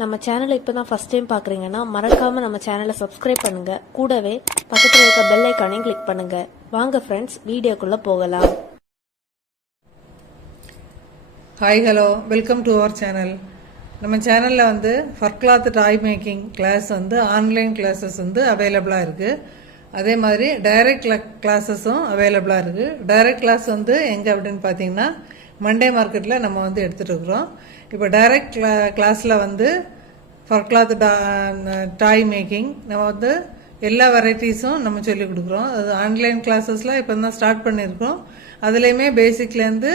நம்ம சேனலை இப்போ தான் ஃபஸ்ட் டைம் பார்க்குறீங்கன்னா மறக்காமல் நம்ம சேனலை சப்ஸ்கிரைப் பண்ணுங்கள் கூடவே பக்கத்தில் இருக்க பெல் ஐக்கானையும் கிளிக் பண்ணுங்கள் வாங்க ஃப்ரெண்ட்ஸ் வீடியோக்குள்ளே போகலாம். Hi hello welcome to our channel நம்ம சேனலில் வந்து fur cloth toy making class வந்து ஆன்லைன் கிளாஸஸ் வந்து அவைலபிளாக இருக்குது அதே மாதிரி டைரக்ட் கிளாஸஸும் அவைலபிளாக இருக்குது டைரக்ட் கிளாஸ் வந்து எங்கே அப்படின்னு பார்த்தீங்கன்னா மண்டே மார்க்கெட்டில் நம்ம வந்து எடுத்துகிட்டு இருக்கிறோம் இப்போ டைரக்ட் கிளா கிளாஸில் வந்து ஃபர் கிளாத் டா டாய் மேக்கிங் நம்ம வந்து எல்லா வெரைட்டிஸும் நம்ம சொல்லிக் கொடுக்குறோம். அது ஆன்லைன் கிளாஸஸில் இப்போ தான் ஸ்டார்ட் பண்ணியிருக்கோம். அதுலேயுமே பேசிக்லேருந்து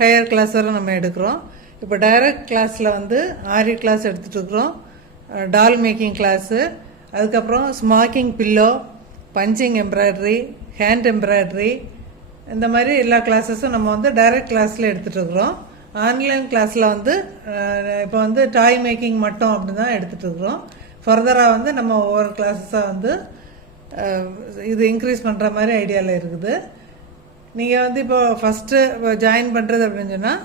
ஹையர் கிளாஸ் வரை நம்ம எடுக்கிறோம். இப்போ டைரக்ட் கிளாஸில் வந்து ஆரி கிளாஸ் எடுத்துகிட்ருக்குறோம் டால் மேக்கிங் கிளாஸு அதுக்கப்புறம் smocking pillow punching embroidery hand embroidery இந்த மாதிரி எல்லா கிளாஸஸும் நம்ம வந்து டைரக்ட் கிளாஸில் எடுத்துகிட்டு இருக்கிறோம் ஆன்லைன் கிளாஸில் வந்து இப்போ வந்து டாய் மேக்கிங் மட்டும் அப்படி தான் எடுத்துகிட்ருக்குறோம் ஃபர்தராக வந்து நம்ம ஒவ்வொரு கிளாஸஸாக வந்து இது இன்க்ரீஸ் பண்ணுற மாதிரி ஐடியாவில் இருக்குது. நீங்கள் வந்து இப்போ ஃபஸ்ட்டு ஜாயின் பண்ணுறது அப்படின்னு சொன்னால்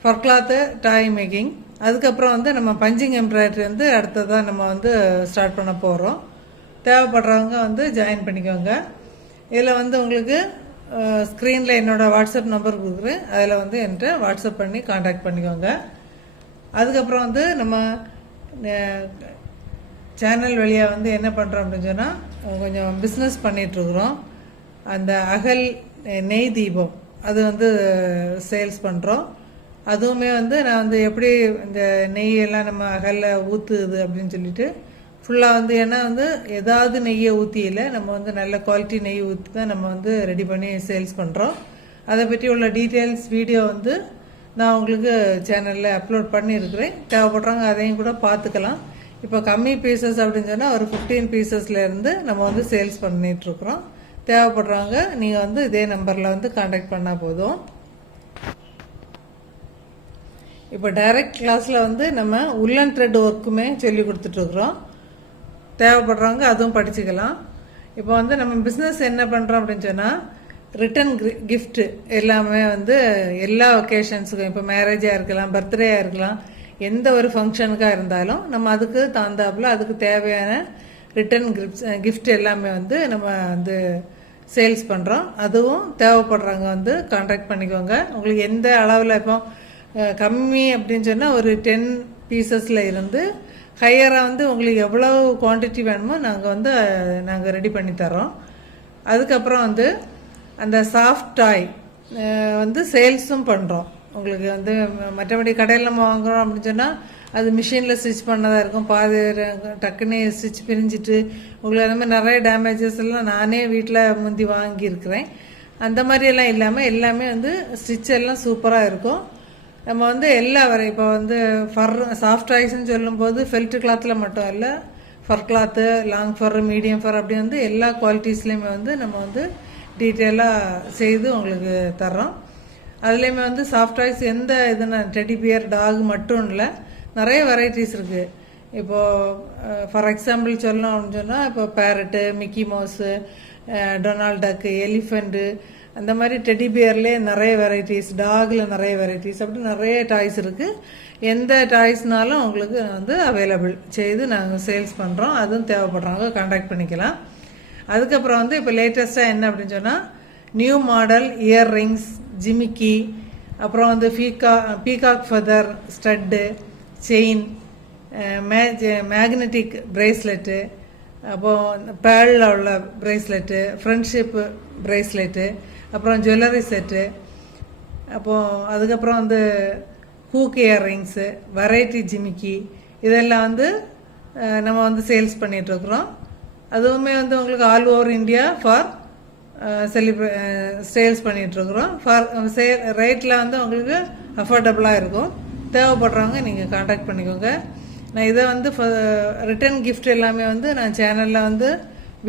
ஃபர் கிளாத்து டாய் மேக்கிங் அதுக்கப்புறம் வந்து நம்ம பஞ்சிங் எம்ப்ராய்டரி வந்து அடுத்ததாக நம்ம வந்து ஸ்டார்ட் பண்ண போகிறோம் தேவைப்படுறவங்க வந்து ஜாயின் பண்ணிக்கோங்க. இதில் வந்து உங்களுக்கு ஸ்க்ரீனில் என்னோட வாட்ஸ்அப் நம்பர் கொடுக்குறேன். அதில் வந்து என்கிட்ட வாட்ஸ்அப் பண்ணி காண்டாக்ட் பண்ணிக்கோங்க. அதுக்கப்புறம் வந்து நம்ம சேனல் வழியாக வந்து என்ன பண்ணுறோம் அப்படின்னு சொன்னால் கொஞ்சம் பிஸ்னஸ் பண்ணிகிட்ருக்குறோம் அந்த அகல் நெய் தீபம் அது வந்து சேல்ஸ் பண்ணுறோம் அதுவுமே வந்து நான் வந்து எப்படி இந்த நெய் எல்லாம் நம்ம அகலில் ஊற்றுது அப்படின்னு சொல்லிட்டு ஃபுல்லாக வந்து ஏன்னா வந்து ஏதாவது நெய்யை ஊற்றியில் நம்ம வந்து நல்ல குவாலிட்டி நெய் ஊற்றி தான் நம்ம வந்து ரெடி பண்ணி சேல்ஸ் பண்ணுறோம் அதை பற்றி உள்ள டீட்டெயில்ஸ் வீடியோ வந்து நான் உங்களுக்கு சேனலில் அப்லோட் பண்ணியிருக்கிறேன். தேவைப்படுறவங்க அதையும் கூட பார்த்துக்கலாம். இப்போ கம்மி பீசஸ் அப்படின்னு சொன்னால் ஒரு ஃபிஃப்டீன் பீசஸ்லேருந்து நம்ம வந்து சேல்ஸ் பண்ணிகிட்ருக்குறோம் தேவைப்படுறவங்க நீங்கள் வந்து இதே நம்பரில் வந்து காண்டாக்ட் பண்ணால் போதும். இப்போ டைரக்ட் கிளாஸில் வந்து நம்ம உள்ளன் த்ரெட் ஒர்க்குமே சொல்லி கொடுத்துட்ருக்குறோம் தேவைப்படுறவங்க அதுவும் படிச்சுக்கலாம். இப்போ வந்து நம்ம பிஸ்னஸ் என்ன பண்ணுறோம் அப்படின்னு சொன்னால் ரிட்டன் கிஃப்ட்டு எல்லாமே வந்து எல்லா ஒகேஷன்ஸுக்கும் இப்போ மேரேஜாக இருக்கலாம் பர்த்டேயாக இருக்கலாம் எந்த ஒரு ஃபங்க்ஷனுக்காக இருந்தாலும் நம்ம அதுக்கு தகுந்தாப்புல அதுக்கு தேவையான ரிட்டன் gift எல்லாமே வந்து நம்ம வந்து சேல்ஸ் பண்ணுறோம் அதுவும் தேவைப்படுறவங்க வந்து கான்டாக்ட் பண்ணிக்கோங்க. உங்களுக்கு எந்த அளவில் இப்போ கம்மி அப்படின்னு சொன்னால் ஒரு டென் பீசஸில் இருந்து ஹையராக வந்து உங்களுக்கு எவ்வளோ குவாண்டிட்டி வேணுமோ நாங்கள் வந்து நாங்கள் ரெடி பண்ணி தரோம் அதுக்கப்புறம் வந்து அந்த சாஃப்ட் டாய் வந்து சேல்ஸும் பண்ணுறோம் உங்களுக்கு வந்து மற்றபடி கடையில் நம்ம வாங்குறோம் அப்படின்னு சொன்னால் அது மிஷினில் ஸ்டிச் பண்ணதாக இருக்கும். பாதி டக்குன்னு ஸ்டிச் பிரிஞ்சிட்டு உங்களுக்கு அந்த மாதிரி நிறைய டேமேஜஸ் எல்லாம் நானே வீட்டில் முந்தி வாங்கியிருக்கிறேன். அந்த மாதிரியெல்லாம் இல்லாமல் எல்லாமே வந்து ஸ்டிச் எல்லாம் சூப்பராக இருக்கும். நம்ம வந்து எல்லா வரை இப்போ வந்து ஃபர் சாஃப்ட் ஐஸ்ன்னு சொல்லும்போது ஃபெல்ட் கிளாத்தில் மட்டும் இல்லை fur cloth long fur medium fur அப்படி வந்து எல்லா குவாலிட்டிஸ்லேயுமே வந்து நம்ம வந்து டீட்டெயிலாக செய்து உங்களுக்கு தர்றோம். அதுலேயுமே வந்து சாஃப்ட் டாய்ஸ் எந்த இதுனா டெடி பியர் டாக் மட்டும் இல்லை. நிறைய வெரைட்டிஸ் இருக்குது இப்போது ஃபார் எக்ஸாம்பிள் சொல்லணும் அப்படின்னு சொன்னால் இப்போ parrot Mickey Mouse Donald Duck elephant அந்த மாதிரி டெடி பியர்லேயே நிறைய வெரைட்டிஸ் டாகில் நிறைய வெரைட்டிஸ் அப்படி நிறைய டாய்ஸ் இருக்குது எந்த டாய்ஸ்னாலும் உங்களுக்கு வந்து அவைலபிள் செய்து நாங்கள் சேல்ஸ் பண்ணுறோம் அதுவும் தேவைப்படுறவங்க காண்டாக்ட் பண்ணிக்கலாம். அதுக்கப்புறம் வந்து இப்போ லேட்டஸ்ட்டாக என்ன அப்படின்னு சொன்னால் நியூ மாடல் இயர் ரிங்ஸ் ஜிமிக்கி அப்புறம் வந்து Bhika peacock feather stud chain magnetic bracelet அப்போது பேரில் உள்ள ப்ரேஸ்லெட்டு ஃப்ரெண்ட்ஷிப்பு பிரேஸ்லெட்டு அப்புறம் ஜுவல்லரி செட்டு அப்போ அதுக்கப்புறம் வந்து ஹூக் இயர்ரிங்ஸு வெரைட்டி ஜிமிக்கி இதெல்லாம் வந்து நம்ம வந்து சேல்ஸ் பண்ணிகிட்ருக்குறோம் அதுவுமே வந்து உங்களுக்கு ஆல் ஓவர் இந்தியா ஃபார் செலிப்ரே சேல்ஸ் பண்ணிகிட்ருக்குறோம் ஃபார் சேல் ரேட்டில் வந்து உங்களுக்கு அஃபோர்டபுளாக இருக்கும். தேவைப்படுறவங்க நீங்கள் காண்டாக்ட் பண்ணிக்கோங்க. நான் இதை வந்து ரிட்டர்ன் கிஃப்ட் எல்லாமே வந்து நான் சேனலில் வந்து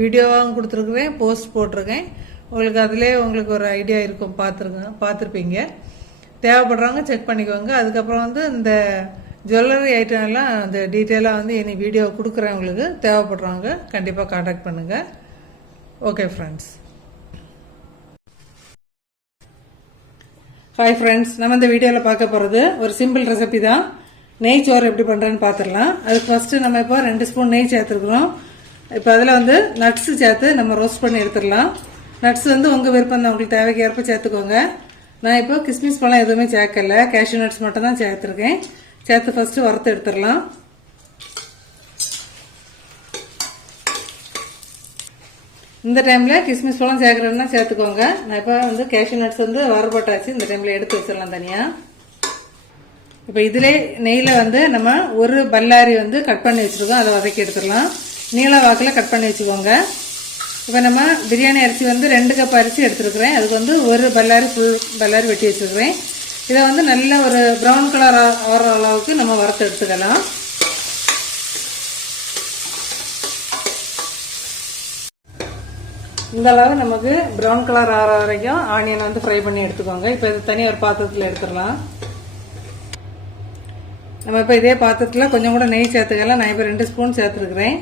வீடியோவாகவும் கொடுத்துருக்குறேன் போஸ்ட் போட்டிருக்கேன். உங்களுக்கு அதிலே உங்களுக்கு ஒரு ஐடியா இருக்கும் பார்த்துருங்க பார்த்துருப்பீங்க. தேவைப்படுறவங்க செக் பண்ணிக்கோங்க. அதுக்கப்புறம் வந்து இந்த ஜுவல்லரி ஐட்டம் எல்லாம் அந்த டீட்டெயிலாக வந்து இனி வீடியோ கொடுக்குறேன் உங்களுக்கு. தேவைப்படுறவங்க கண்டிப்பாக காண்டாக்ட் பண்ணுங்கள் ஓகே ஃப்ரெண்ட்ஸ் ஹாய் ஃப்ரெண்ட்ஸ் நம்ம இந்த வீடியோவில் பார்க்க போகிறது ஒரு சிம்பிள் ரெசிபி தான். நெய் சோறு எப்படி பண்ணுறேன்னு பார்த்துடலாம். அதுக்கு ஃபஸ்ட்டு நம்ம இப்போ ரெண்டு ஸ்பூன் நெய் சேர்த்துருக்குறோம். இப்போ அதில் வந்து நட்ஸு சேர்த்து நம்ம ரோஸ்ட் பண்ணி எடுத்துடலாம். நட்ஸ் வந்து உங்கள் விருப்பம் தான். உங்களுக்கு தேவைக்கு ஏற்ப சேர்த்துக்கோங்க. நான் இப்போ கிஸ்மிஸ் பழம் எதுவுமே சேர்க்கல. கேஷ்யூ நட்ஸ் மட்டும் தான் சேர்த்துருக்கேன். சேர்த்து ஃபஸ்ட்டு வறுத்து எடுத்துடலாம். இந்த டைமில் கிஸ்மிஸ் பழம் சேர்க்குறேன்னா சேர்த்துக்கோங்க. நான் இப்போ வந்து கேஷ்யூ நட்ஸ் வந்து வறுபட்டாச்சு. இந்த டைமில் எடுத்து வச்சிடலாம் தனியாக இப்போ இதிலே நெய்யில் வந்து நம்ம ஒரு பல்லாரி வந்து கட் பண்ணி வச்சுருக்கோம். அதை வதக்கி எடுத்துடலாம். நீள வாக்கில் கட் பண்ணி வச்சுக்கோங்க. இப்போ நம்ம பிரியாணி அரிசி வந்து ரெண்டு கப் அரிசி எடுத்துருக்குறேன். அதுக்கு வந்து ஒரு பல்லாரி ஃபுல் பல்லாரி வெட்டி வச்சுருக்கிறேன். இதை வந்து நல்ல ஒரு ப்ரௌன் கலர் ஆகிற அளவுக்கு நம்ம வறுத்து எடுத்துக்கலாம். இந்த அளவு நமக்கு ப்ரௌன் கலர் ஆகிற வரைக்கும் ஆனியன் வந்து ஃப்ரை பண்ணி எடுத்துக்கோங்க. இப்போ இது தனி ஒரு பாத்திரத்தில் எடுத்துடலாம். நம்ம இப்போ இதே பாத்திரத்தில் கொஞ்சம் கூட நெய் சேர்த்துக்கலாம். நான் இப்போ ரெண்டு ஸ்பூன் சேர்த்துருக்குறேன்.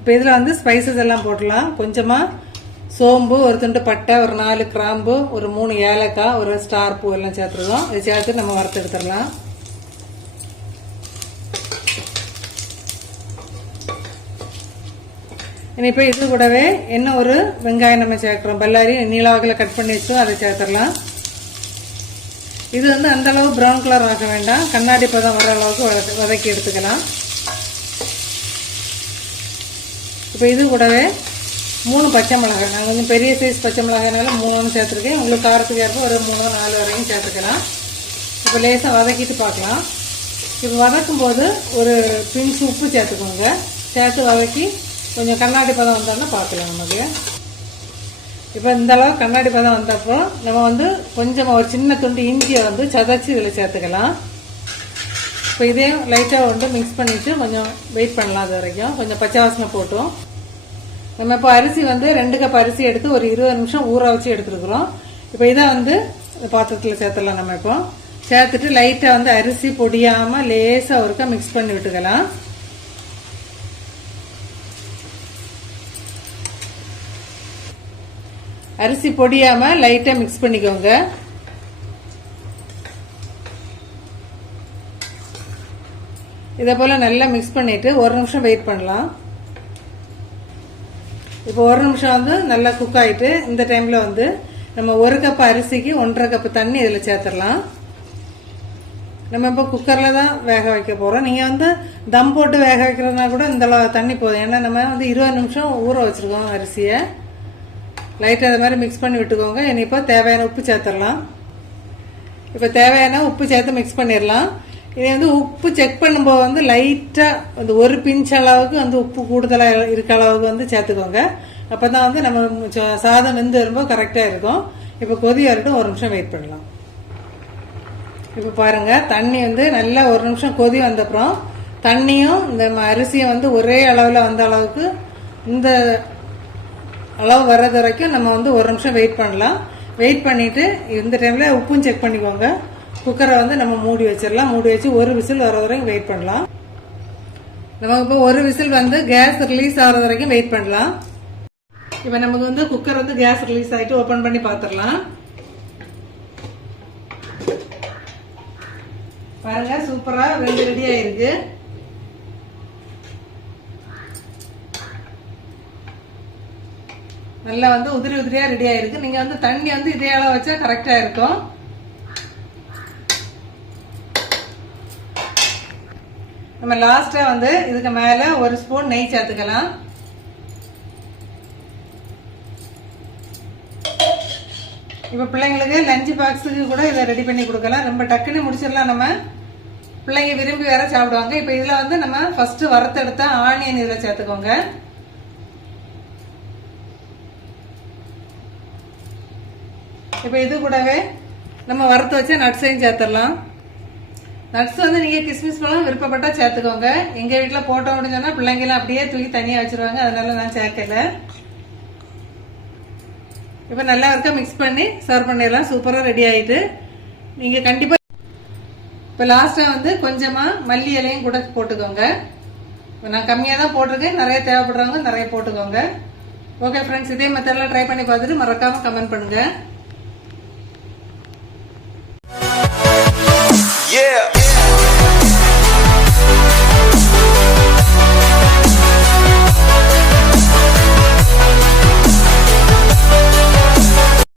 இப்போ இதில் வந்து ஸ்பைசஸ் எல்லாம் போடலாம் கொஞ்சமாக சோம்பு ஒரு துண்டு பட்டை ஒரு நாலு கிராம்பு ஒரு மூணு ஏலக்காய் ஒரு ஸ்டார் பூ எல்லாம் சேர்த்துருக்கோம் இது சேர்த்து நம்ம வறுத்து எடுத்துடலாம். இப்போ இது கூடவே என்ன ஒரு வெங்காயம் நம்ம சேர்க்குறோம். பல்லாரி நீளாவில் கட் பண்ணி வச்சோம் அதை சேர்த்துடலாம். இது வந்து அந்தளவு ப்ரௌன் கலர் ஆக வேண்டாம். கண்ணாடி பதம் வர அளவுக்கு வதக்கி வதக்கி எடுத்துக்கலாம். இப்போ இது கூடவே மூணு பச்சை மிளகாய். நாங்கள் வந்து பெரிய சைஸ் பச்சை மிளகாய்னால மூணு சேர்த்துருக்கேன். உங்களுக்கு காரத்துக்கு ஏற்ப ஒரு மூணு நாலு வரையும் சேர்த்துக்கலாம். இப்போ லேசாக வதக்கிட்டு பார்க்கலாம். இப்போ வதக்கும் போது ஒரு பிஞ்ச் உப்பு சேர்த்துக்கோங்க. சேர்த்து வதக்கி கொஞ்சம் கண்ணாடி பதம் வந்தோன்னா பார்க்கலாம் நமக்கு. இப்போ இந்த அளவு கண்ணாடி பதம் வந்தப்போ நம்ம வந்து கொஞ்சமாக ஒரு சின்ன துண்டு இஞ்சியை வந்து சதச்சி இதில் சேர்த்துக்கலாம். இப்போ இதையும் லைட்டாக வந்து மிக்ஸ் பண்ணிவிட்டு கொஞ்சம் வெயிட் பண்ணலாம் அது வரைக்கும். கொஞ்சம் பச்சை வாசனை போட்டும். நம்ம இப்போ அரிசி வந்து ரெண்டு கப் அரிசி எடுத்து ஒரு இருபது நிமிஷம் ஊற வச்சு எடுத்துருக்குறோம். இப்போ இதை வந்து பாத்திரத்தில் சேர்த்துடலாம் நம்ம இப்போ. சேர்த்துட்டு லைட்டாக வந்து அரிசி பொடியாமல் லேசாக ஒருக்கா மிக்ஸ் பண்ணி விட்டுக்கலாம். அரிசி பொடியாமல் லைட்டாக மிக்ஸ் பண்ணிக்கோங்க. இதை போல் நல்லா மிக்ஸ் பண்ணிவிட்டு ஒரு நிமிஷம் வெயிட் பண்ணலாம். இப்போ ஒரு நிமிஷம் வந்து நல்லா குக் ஆகிட்டு இந்த டைமில் வந்து நம்ம ஒரு கப் அரிசிக்கு ஒன்றரை கப் தண்ணி இதில் சேர்த்துடலாம். நம்ம இப்போ குக்கரில் தான் வேக வைக்க போகிறோம் நீங்கள் வந்து தம் போட்டு வேக வைக்கிறதுனா கூட இந்த தண்ணி போதும். ஏன்னா நம்ம வந்து இருபது நிமிஷம் ஊற வச்சுருக்கோம் அரிசியை. லைட்டாக அது மாதிரி மிக்ஸ் பண்ணி விட்டுக்கோங்க. இனி இப்போ தேவையான உப்பு சேர்த்துடலாம். இப்போ தேவையான உப்பு சேர்த்து மிக்ஸ் பண்ணிடலாம். இதை வந்து உப்பு செக் பண்ணும்போது வந்து லைட்டாக அந்த ஒரு பிஞ்ச் அளவுக்கு வந்து உப்பு கூடுதலாக இருக்க அளவுக்கு வந்து சேர்த்துக்கோங்க. அப்போ தான் வந்து நம்ம சாதம் வெந்து வரும்போது கரெக்டாக இருக்கும். இப்போ கொதி வரட்டும் ஒரு நிமிஷம் வெயிட் பண்ணலாம். இப்போ பாருங்க தண்ணி வந்து நல்லா ஒரு நிமிஷம் கொதி வந்தப்புறம் தண்ணியும் இந்த ம- அரிசியும் வந்து ஒரே அளவில் வந்த அளவுக்கு இந்த அளவு வர்றது வரைக்கும் நம்ம வந்து ஒரு நிமிஷம் வெயிட் பண்ணலாம். வெயிட் பண்ணிவிட்டு இந்த டைமில் உப்பும் செக் பண்ணிக்கோங்க. குக்கரை வந்து நம்ம மூடி வச்சிடலாம் மூடி வச்சு ஒரு விசில் வர வரைக்கும் வெயிட் பண்ணலாம். நமக்கு இப்போ ஒரு விசில் வந்து கேஸ் ரிலீஸ் ஆகிறது வரைக்கும் வெயிட் பண்ணலாம். இப்போ நமக்கு வந்து குக்கர் வந்து கேஸ் ரிலீஸ் ஆகிட்டு ஓப்பன் பண்ணி பார்த்துடலாம் பாருங்க சூப்பராக ரெண்டு ரெடி ஆயிருக்கு. நல்லா வந்து உதிரி உதிரியாக ரெடி ஆயிருக்கு. நீங்கள் வந்து தண்ணி வந்து இதே அளவு வச்சா கரெக்டாக இருக்கும். நம்ம லாஸ்டா வந்து இதுக்கு மேல ஒரு ஸ்பூன் நெய் சேர்த்துக்கலாம். இப்போ பிள்ளைங்களுக்கு லஞ்ச் பாக்ஸுக்கு கூட இதை ரெடி பண்ணி கொடுக்கலாம். ரொம்ப டக்குன்னு முடிச்சிடலாம் நம்ம. பிள்ளைங்க விரும்பி வேற சாப்பிடுவாங்க. இப்போ இதில் வந்து நம்ம ஃபர்ஸ்ட் வறுத்தெடுத்த ஆனியன் இதில் சேர்த்துக்கோங்க. இப்போ இது கூடவே நம்ம வறுத்து வச்ச நட்ஸையும் சேர்த்துடலாம். நட்ஸ் வந்து நீங்கள் கிஸ்மிஸ் பழம் விருப்பப்பட்டால் சேர்த்துக்கோங்க. எங்கள் வீட்டில் போட்டோம் அப்படின்னு சொன்னால் பிள்ளைங்களாம் அப்படியே தூக்கி தனியாக வச்சுருவாங்க. அதனால நான் சேர்க்கலை. இப்போ நல்லா இருக்கா? மிக்ஸ் பண்ணி சர்வ் பண்ணிடலாம். சூப்பராக ரெடி ஆகிட்டு நீங்கள் கண்டிப்பாக இப்போ லாஸ்ட்டாக வந்து கொஞ்சமாக மல்லி இலையும் கூட போட்டுக்கோங்க. இப்போ நான் கம்மியாக தான் போட்டிருக்கேன். நிறைய தேவைப்படுறவங்க நிறைய போட்டுக்கோங்க. ஓகே ஃப்ரெண்ட்ஸ் இதே மெத்தடில் ட்ரை பண்ணி பார்த்துட்டு மறக்காமல் கமெண்ட் பண்ணுங்கள் Yeah!